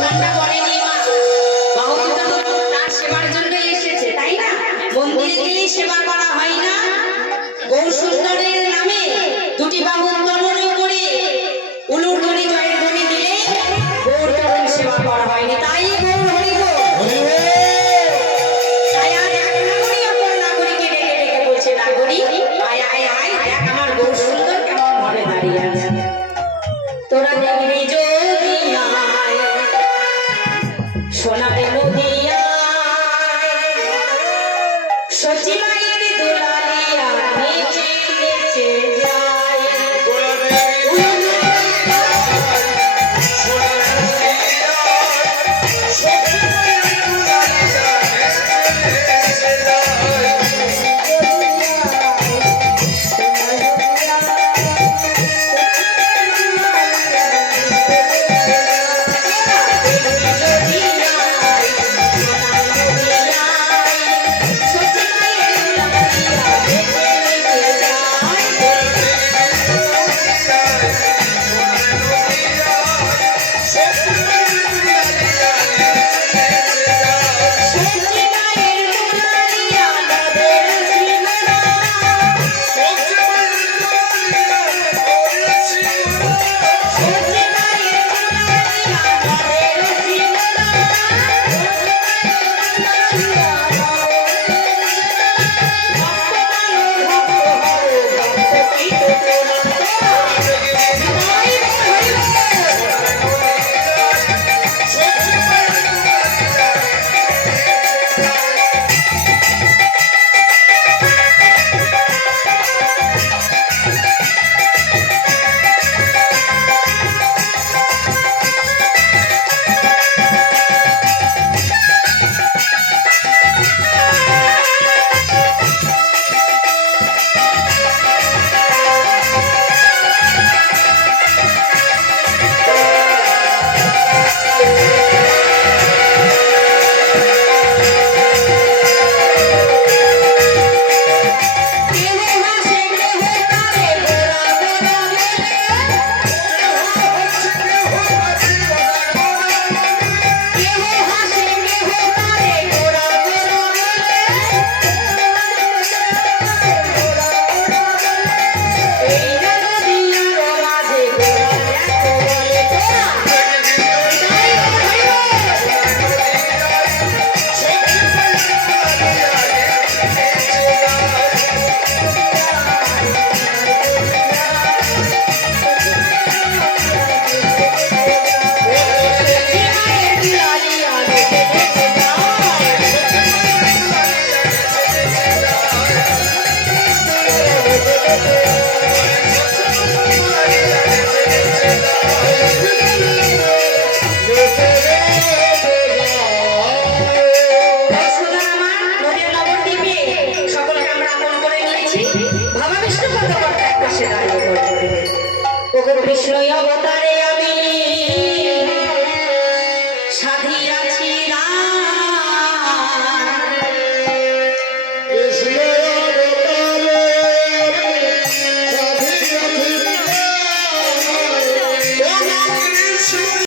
ঠান্ডা পড়েনি মা, বাহুটি তো তার সেবার জন্যই এসেছে, তাই না? মন্দিরে গেলে সেবা করা হয় না? গৌর সুন্দরের নামে দুটি বাহু উত্তোলন করে উলুর ধ্বনি জয়ের ধ্বনি দিলে গৌর তরুণ সেবা করা হয়নি, তাই গৌর হরি গো। তাই আজ এক নাগরী অপর নাগরীকে ডেকে ডেকে বলছে, নাগরী আয় আয় আয়, দেখ আমার গৌর সুন্দর কেমন ঘরে দাঁড়িয়ে আছে, তোরা দেখবি যদি আয় সোনারে নদিয়া সচি মায়ের দুলালিয়া নেচে নেচে যায়। কৃষ্ণ অবতারে